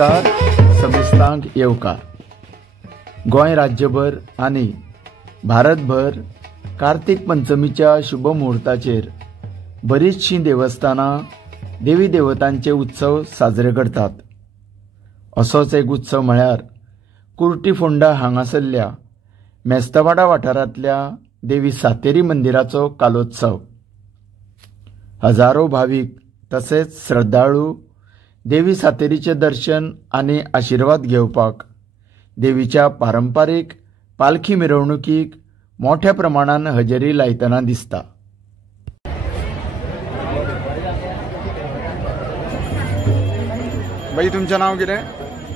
नमस्कार, सबिस्तांक येवकार. गोंय राज्यभर आनी भारतभर कार्तिक पंचमीच्या शुभ मुहूर्ताचेर बरीचशीं देवस्थानां देवी देवतांचे उत्सव साजरे करतात. असोच एक उत्सव म्हळ्यार कुर्टी फोंडा हांगासरल्या मेस्तवाडा वाठारांतल्या देवी सातेरी मंदिराचो कालोत्सव. हजारो भाविक तसेच श्रद्धाळू देवी सातेरीचे दर्शन आनी आशीर्वाद घेवपाक देवीच्या पारंपारीक पालखी मिरवणुकीक मोठ्या प्रमाणान हजेरी लायतना दिसता. बाई, तुमचें नांव कितें?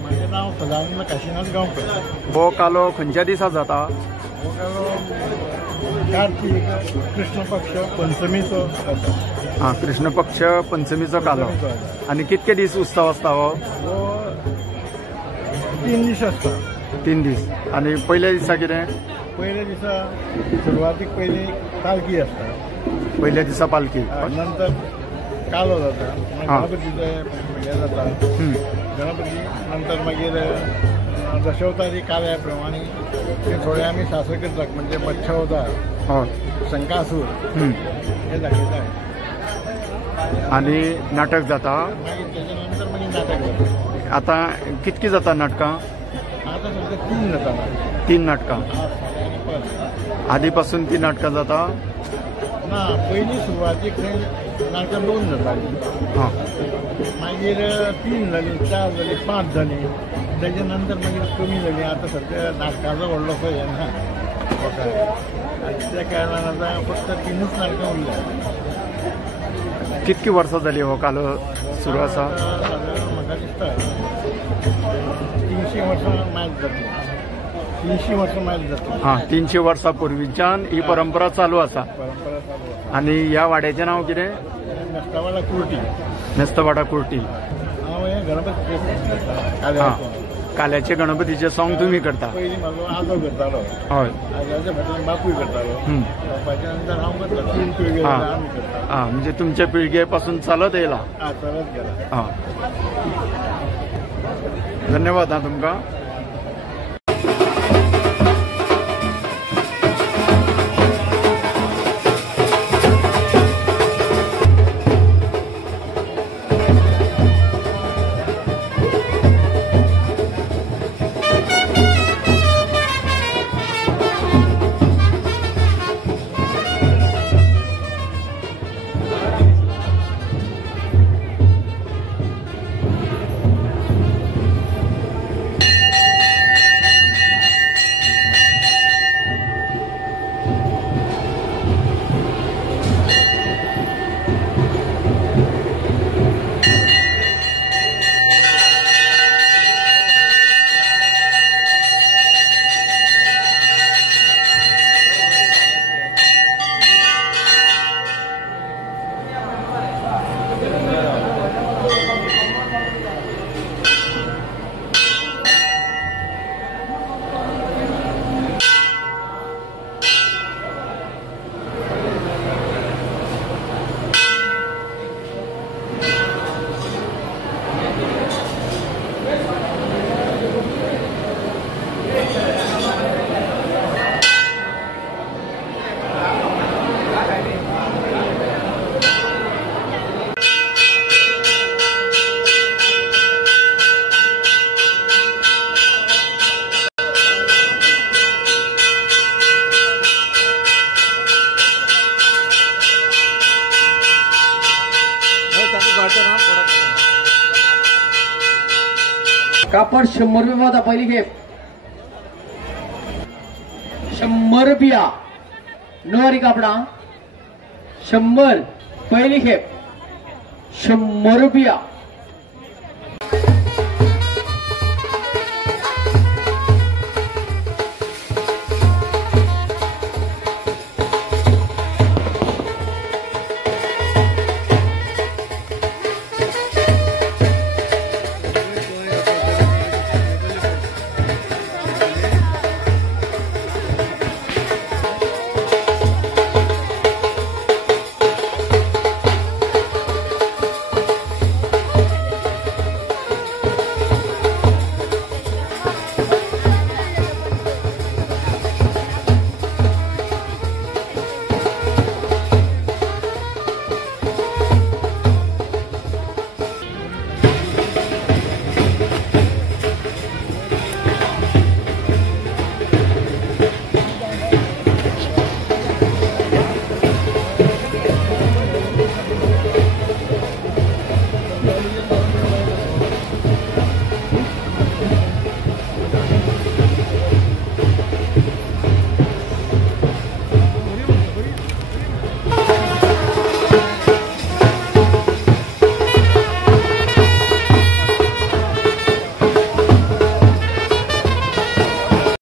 माझे नाव सदानंद काशीनाथ गांवकर. हो कालो खंयच्या दिसा जाता? हो कालो कार्तिक कृष्ण पक्ष पंचमीचो जाता. हां, कृष्ण पक्ष पंचमीचो कालो. आनी कितके दीस उत्सव आसता हो? हो 3 दीस आसता. 3 दीस. आनी पयल्या दिसा कितें? पयल्या दिसा सुरवातीक पयली पालखी आसता. पयल्या दिसा पालखी. नंतर कालो जाता. गणपतीचे हे जाता. गणपती नंतर मागीर दशवतारी काल्या प्रमाणे ते थोडे आमी सासरे करतात. म्हणजे मच्छवतार, संकासूर हे दाखयतात. आनी नाटक जाता. मागीर तेच्या नंतर मागीर नाटक जाता. आतां कितकी जाता नाटकां? आता सध्या 3 जाता. 3 नाटकां. आदी पासून ती नाटकां जाता? ना, पयली सुरवातीक नाटकां 2 जातालीं. हां, मागीर 3 जालीं, 4 जालीं, 5 जालीं. तेच्या नंतर मागीर कमी जालीं. आता सध्या नाटकाचो व्हडलोसो हें ना त्या कारणान आतां फक्त 3च नाटकां उरल्या. कितकी वर्सां जाली हो कालो सुरू आसा? म्हाका दिसता 300 वर्सां मायज जातली. 300 वर्सां मायज जातली. हां, 300 वर्सां पूर्वीच्यान ही परंपरा चालू आसा. परंपरा चालू आसा. आनी ह्या वाड्याचें नांव कितें? मेस्तवाडा कुर्टी. मेस्तवाडा कुर्टी. हांव हे गणपती काल्याचे गणपतीचे सॉंग तुमी करता? पयलीं म्हाजो आजो करतालो. हय. आजोच्या फाटल्यान बापूय करतालो. बापाच्या नंतर हांव करता. 3 पिळगे आमी करता. हां, म्हणजे तुमच्या पिळगे पासून चालत येयला. चलत गेला. हां, धन्यवाद. हां तुमकां. कापड 100 रुपये होता पहिली खेप. 100 रुपया नोरी कापडा. 100 पहिली खेप 100 रुपया.